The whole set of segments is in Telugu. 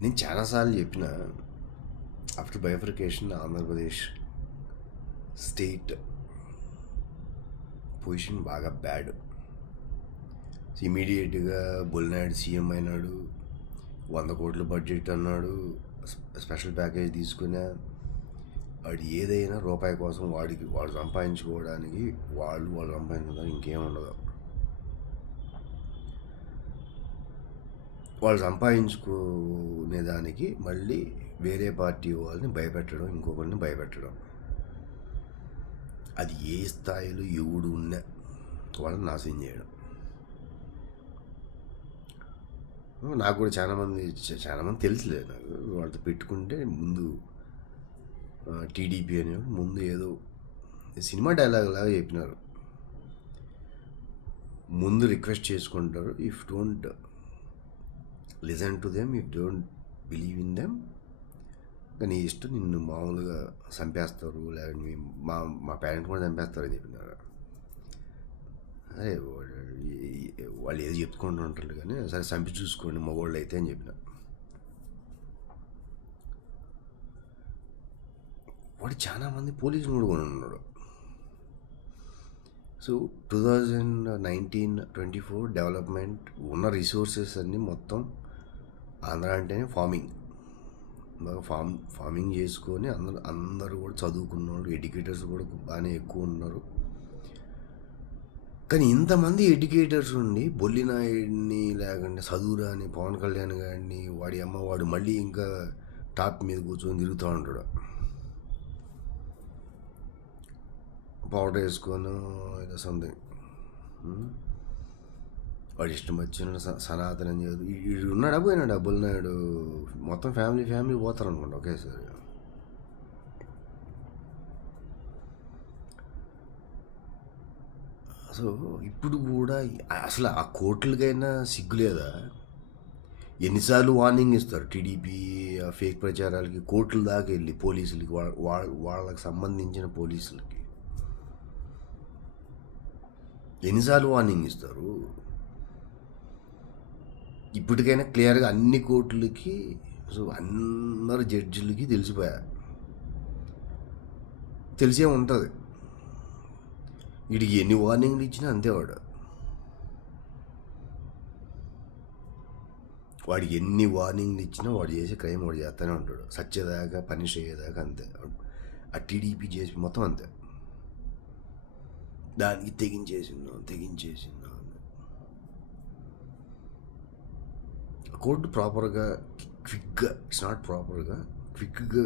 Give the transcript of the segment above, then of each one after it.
నేను చాలాసార్లు చెప్పిన after bifurcation Andhra Pradesh state position బాగా బ్యాడ్. ఇమీడియట్గా బొల్నాడు సీఎం అయినాడు, 100 కోట్ల బడ్జెట్ అన్నాడు, స్పెషల్ ప్యాకేజ్ తీసుకున్నా. వాడు ఏదైనా రూపాయి కోసం వాడు సంపాదించుకోవడానికి వాళ్ళు సంపాదించుకోవడానికి ఇంకేం ఉండదు. వాళ్ళు సంపాదించుకునేదానికి మళ్ళీ వేరే పార్టీ వాళ్ళని భయపెట్టడం, ఇంకొకరిని భయపెట్టడం. అది ఏ స్థాయిలో ఎవడు ఉన్నా వాళ్ళని నాశనం చేయడం. నాకు కూడా చాలామంది తెలుసులే. నాకు వాళ్ళతో పెట్టుకుంటే ముందు టీడీపీ అని ముందు ఏదో సినిమా డైలాగ్ లాగా చెప్పినారు. ముందు రిక్వెస్ట్ చేసుకుంటారు, if don't listen to them, if don't believe in them, కానీ ఇష్టం నిన్ను మామూలుగా చంపేస్తారు, లేదంటే మా పేరెంట్ కూడా చంపేస్తారు అని చెప్పినారు. అదే వాళ్ళు ఏదో చెప్పుకుంటూ ఉంటారు కానీ సరే చంపి చూసుకోండి మగవాళ్ళు అయితే అని చెప్పిన. వాడు చాలామంది పోలీసులు కూడా కొని ఉన్నాడు. సో 2019-24 డెవలప్మెంట్ ఉన్న రిసోర్సెస్ అన్నీ మొత్తం ఆంధ్ర అంటేనే ఫార్మింగ్. బాగా ఫార్మింగ్ చేసుకొని అందరూ కూడా చదువుకున్న వాళ్ళు, ఎడ్యుకేటర్స్ కూడా బాగానే ఎక్కువ ఉన్నారు. కానీ ఇంతమంది ఎడ్యుకేటర్స్ ఉండి బొల్లినాయుడిని లేకుంటే చదువురాని పవన్ కళ్యాణ్ గారిని వాడు మళ్ళీ ఇంకా టాప్ మీద కూర్చొని తిరుగుతూ ఉంటాడు. పౌడర్ వేసుకొని ఏదో సంథింగ్ వాడు ఇష్టం వచ్చిన సనాతనం చేయదు. వీడు ఉన్నాడా పోయినాడా బొల్లినాయుడు? మొత్తం ఫ్యామిలీ పోతారు అనుకుంటా ఒకేసారి. సో ఇప్పుడు కూడా అసలు ఆ కోర్టులకైనా సిగ్గులేదా? ఎన్నిసార్లు వార్నింగ్ ఇస్తారు టీడీపీ ఫేక్ ప్రచారాలకి, కోర్టుల దాకా వెళ్ళి పోలీసులకి, వాళ్ళకి సంబంధించిన పోలీసులకి ఎన్నిసార్లు వార్నింగ్ ఇస్తారు? ఇప్పటికైనా క్లియర్గా అన్ని కోర్టులకి, సో అందరు జడ్జిలకి తెలిసే ఉంటుంది. వీడికి ఎన్ని వార్నింగ్లు ఇచ్చినా అంతే. వాడికి ఎన్ని వార్నింగ్లు ఇచ్చినా వాడు చేసే క్రైమ్ వాడు చేస్తూనే ఉంటాడు, సచ్చేదాకా పనిష్ అయ్యేదాకా అంతే. ఆ టీడీపీ చేసి మొత్తం అంతే. దానికి తెగించేసిందో కోర్టు ప్రాపర్గా క్విక్గా, ఇట్స్ నాట్ ప్రాపర్గా క్విక్గా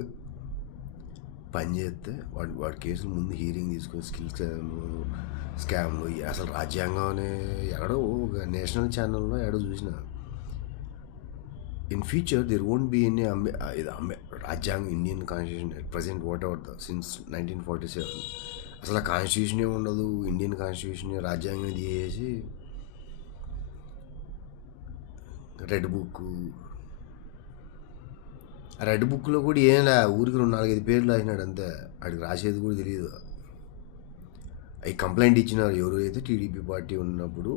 పనిచేస్తే వాడి కేసులు ముందు హీరింగ్ తీసుకొని స్కామ్లు అసలు రాజ్యాంగం ఎక్కడో నేషనల్ ఛానల్లో ఎక్కడో చూసిన. In future there won't be any రాజ్యాంగం, Indian constitution present whatever since 1947 అసలు ఆ కాన్స్టిట్యూషనే ఉండదు. ఇండియన్ కాన్స్టిట్యూషన్ రాజ్యాంగం తీసేసి రెడ్ బుక్లో కూడా ఏం లే, ఊరికి 2-4-5 పేర్లు రాసినాడు అంతే. వాడికి రాసేది కూడా తెలియదు. అవి కంప్లైంట్ ఇచ్చినారు ఎవరైతే టీడీపీ పార్టీ ఉన్నప్పుడు,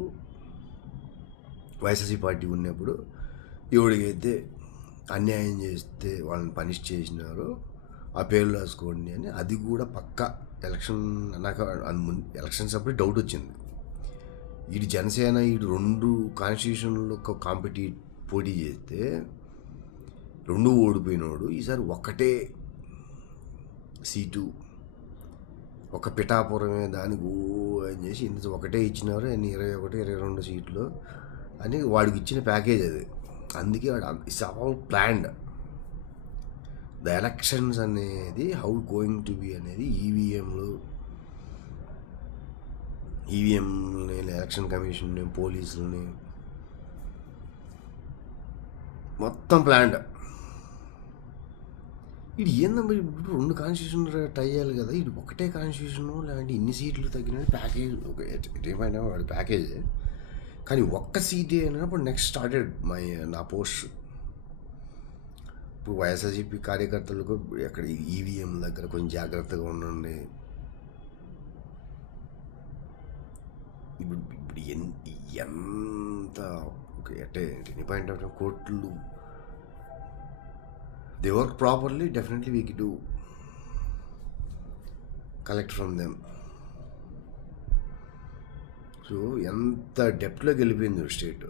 వైఎస్ఆర్సీ పార్టీ ఉన్నప్పుడు ఎవరికైతే అన్యాయం చేస్తే వాళ్ళని పనిష్ చేసినారో ఆ పేర్లు రాసుకోండి అని. అది కూడా పక్కా ఎలక్షన్స్ అప్పుడు డౌట్ వచ్చింది. వీడు జనసేన 2 కాన్స్టిట్యూషన్లో పోటీ చేస్తే 2 ఓడిపోయినాడు. ఈసారి ఒక్కటే సీటు, ఒక పిఠాపురమే దానికి అని చేసి ఒకటే ఇచ్చినారు. 21-22 సీట్లు అని వాడికి ఇచ్చిన ప్యాకేజ్ అది. అందుకే వాడు it's all planned. The elections అనేది హౌ గోయింగ్ టు బి అనేది ఈవీఎంని ఎలక్షన్ కమిషన్ని, పోలీసులని మొత్తం ప్లాన్డ్. ఇది ఏందమ్మా, ఇప్పుడు 2 కాన్స్టిట్యూషన్ ట్రై చేయాలి కదా, ఇది ఒకటే కాన్స్టిట్యూషన్ లేదంటే ఇన్ని సీట్లు తగ్గిన ప్యాకేజ్ ఏమైనా వాడి ప్యాకేజ్. కానీ ఒక్క సీటే అయినప్పుడు నెక్స్ట్ స్టార్టెడ్ నా పోస్ట్. ఇప్పుడు వైఎస్ఆర్సీపీ కార్యకర్తలకు ఎక్కడ ఈవీఎం దగ్గర కొంచెం జాగ్రత్తగా ఉండండి. ఇప్పుడు ఎంత ఎనీ పాయింట్ ఆఫ్ కోర్టులు they work properly, definitely we do collect from them. So ఎంత డెప్త్లోకి వెళ్ళిపోయింది స్టేట్.